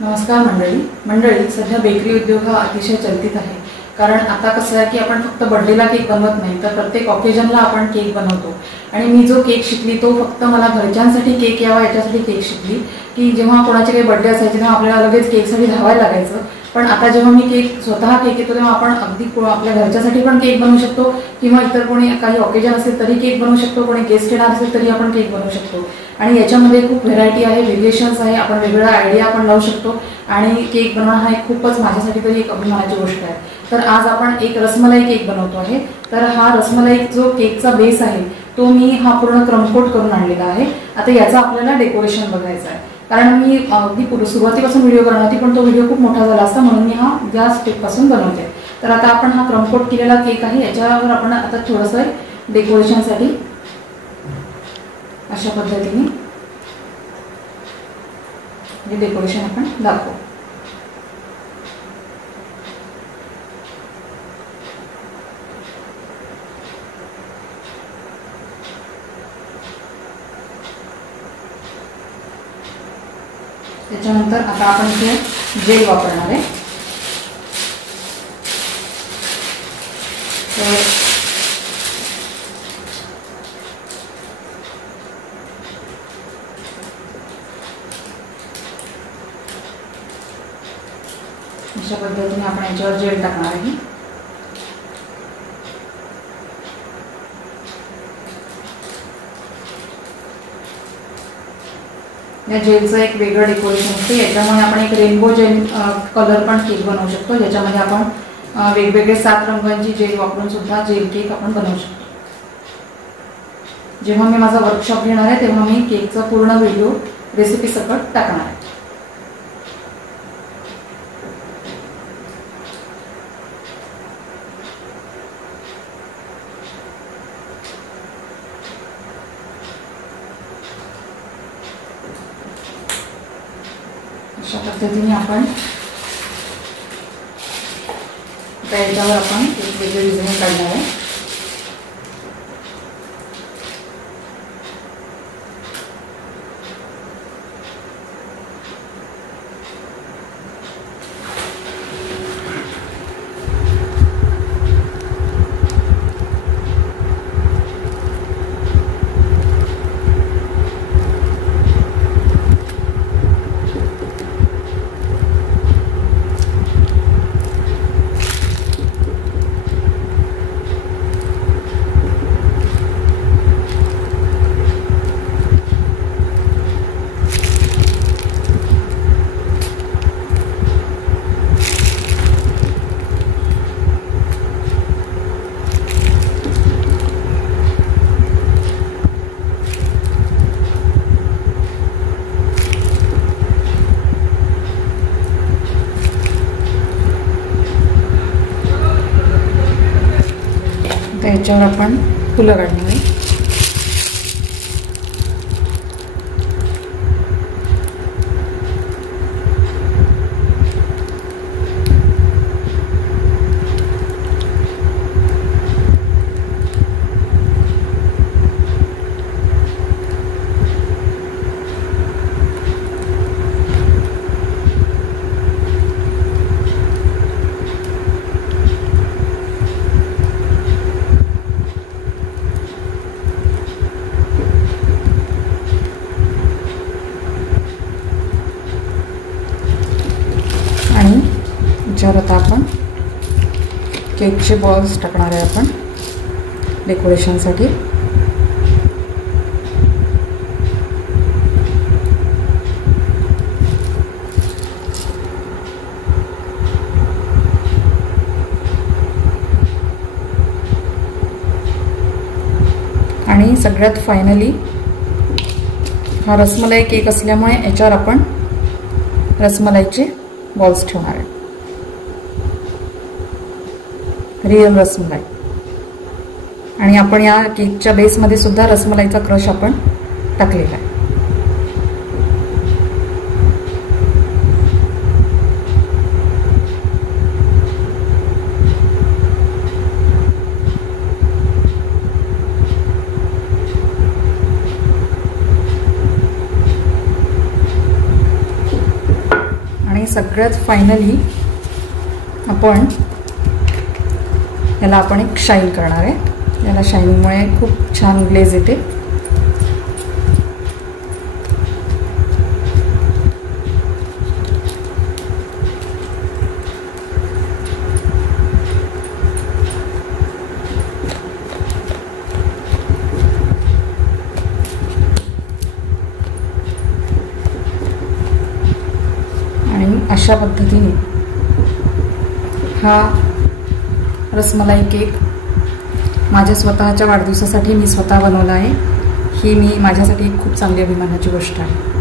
नमस्कार मंडळी सध्या बेकरी उद्योग हा अतिशय चर्चित आहे। कारण आता कसं आहे की आपण फक्त बर्थडेला केक बनवत नाही तर प्रत्येक ऑकेजनला आपण केक बनवतो। आणि मी जो केक शिकली तो फक्त मला घरच्यांसाठी केक यावा याच्यासाठी केक शिकली की जेव्हा कोणाचे काही बर्थडे असायचे तेव्हा आपल्याला लगेच केकसाठी धावायला लागायचं। पण आता जेव्हा मी केक स्वतः केक येतो तेव्हा आपण अगदी आपल्या घरच्यासाठी पण केक बनवू शकतो किंवा इतर कोणी काही ऑकेजन असेल तरी केक बनवू शकतो, कोणी गेस्ट येणार असेल तरी आपण केक बनवू शकतो। आणि याच्यामध्ये खूप व्हेरायटी आहे, व्हेरिएशन्स आहे, आपण वेगवेगळ्या आयडिया आपण लावू शकतो। आणि केक बनवणं हा एक खूपच माझ्यासाठी तरी एक अभिमानाची गोष्ट आहे। तर आज आपण एक रसमलाई केक बनवतो आहे। तर हा रसमलाई जो केकचा बेस आहे तो मी हा पूर्ण क्रमकोट करून आणलेला आहे। आता याचा आपल्याला डेकोरेशन बघायचं आहे, कारण मी अगदी सुरुवातीपासून व्हिडिओ करणार होती पण तो व्हिडिओ खूप मोठा झाला असता म्हणून मी हा या स्टेपपासून बनवते। तर आता आपण हा क्रमकोट केलेला केक आहे, याच्यावर आपण आता थोडंसं डेकोरेशनसाठी अशा पद्धतीने हे डेकोरेशन आपण दाखवू। त्याच्यानंतर आता आपण इथे जेल वापरणार आहे। अशा पद्धतीने आपण याच्यावर जेल टाकणार आहे। या जेलचं एक वेगळं डेकोरेशन असते, याच्यामुळे आपण एक रेनबो जेल कलर पण केक बनवू शकतो, ज्याच्यामध्ये आपण वेगवेगळे 7 रंगांची जेल वापरून सुद्धा जेल केक आपण बनवू शकतो। जेव्हा मी माझा वर्कशॉप घेणार आहे तेव्हा मी केकचा पूर्ण व्हिडिओ रेसिपी सकट टाकणार आहे। अशा पद्धतीने आपण त्याच्यावर आपण एक वेगळी डिझाईन काढणार आहे। त्याच्यावर आपण फुलं काढणार आहे। आणि याच्यावर आता आपण केकचे बॉल्स टाकणार आहे आपण डेकोरेशनसाठी। आणि सगळ्यात फायनली हा रसमलाई केक असल्यामुळे याच्यावर आपण रसमलाईचे बॉल्स ठेवणार आहे, रिअल रसमलाई। आणि आपण या केकच्या बेसमध्ये सुद्धा रसमलाईचा क्रश आपण टाकलेला आहे। सगळ्यात फायनली आपण याला एक शाईन करणार आहे। याला शायनिंगमुळे खूप छान ग्लेज येते। अशा पद्धतीने हा रसमलाई केक माझ्या स्वतःच्या वाढदिवसासाठी मी स्वतः बनवला आहे। ही माझ्यासाठी खूप चांगली अभिमानाची गोष्ट आहे।